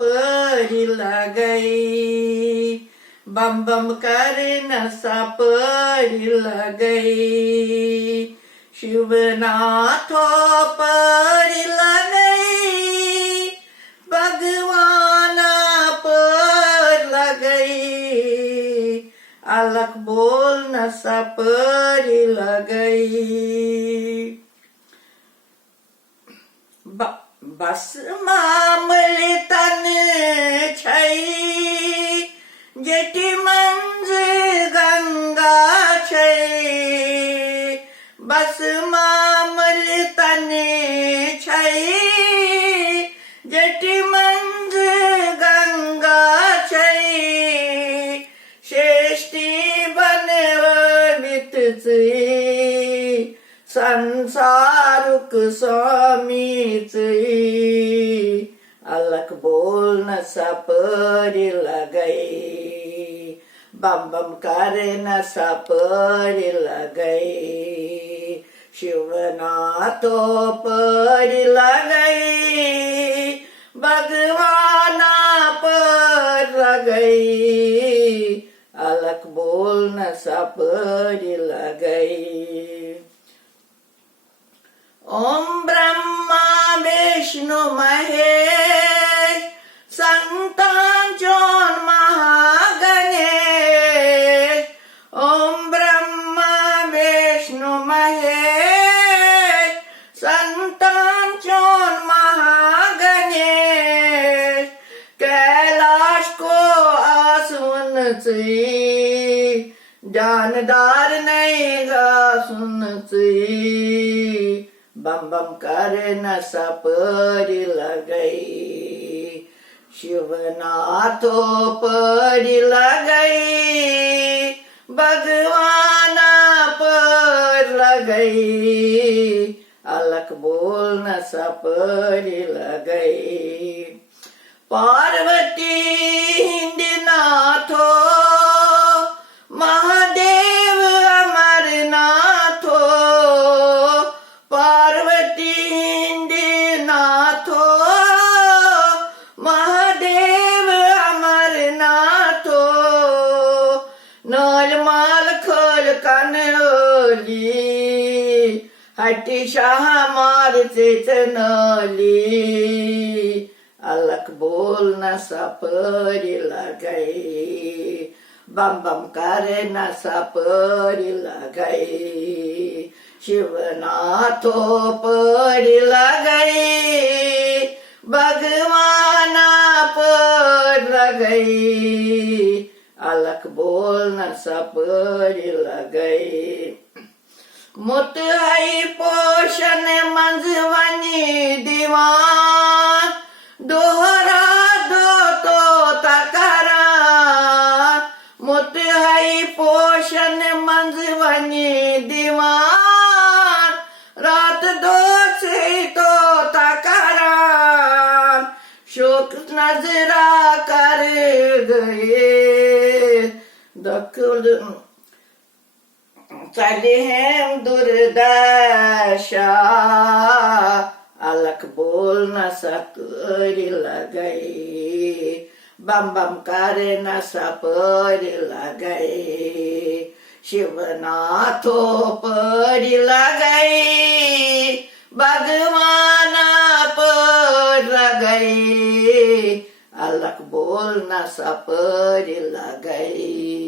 परी गई, बम बम कर नशा परी गई, शिवनाथो परी गई, भगवान पर गई, अलख बोल नशा परी गई। बस मामले तन छई, जेठी मंज गंगा छई, बस मामले तन छई, जेठी मंज गंगा छई, श्रेष्ठी बनवित संसारुक स्वामीच, अलख बोल नशा परी गई, बम बम कर नशा परी गई, शिवनाथो परी गई, भगवान पर गई, अलख बोल नशा परी गई। ओम ब्रह्मा विष्णु महेश, संतांचोन महागणेश, ओम ब्रह्मा विष्णु महेश, संतांचोन महागणेश, कैलाश को आसुन जानदार नहीं गा सुन, बम बम कर नशा परी गई, शिवनाथो परी गई, भगवान पर गई, अलख बोल नशा परी गई। पार्वती हिंदनाथो महादेव अमरनाथो, पार्वती हिंदनाथो महादेव अमरनाथो, नल माल खोल कनोली, हट्टी शाह मारते नली, अलख बोल नशा परी गई, बम बम कर नशा परी गई, शिवनाथो परी गई, भगवान पर गई, अलख बोल नशा परी गई। मुत है पोषण मंजवनी दीवान, दोहरा दो तो तकरा, मुत है पोषण मंजवनी दीवान, रात दो से तो तकरा, शोक नजरा कर गए, दखल चले हैं दुर्दशा, अलख बोल नशा परी गई, बम बम कर नशा परी गई, शिवनाथो परी गई, भगवान पर गई, अलख बोल नशा परी गई।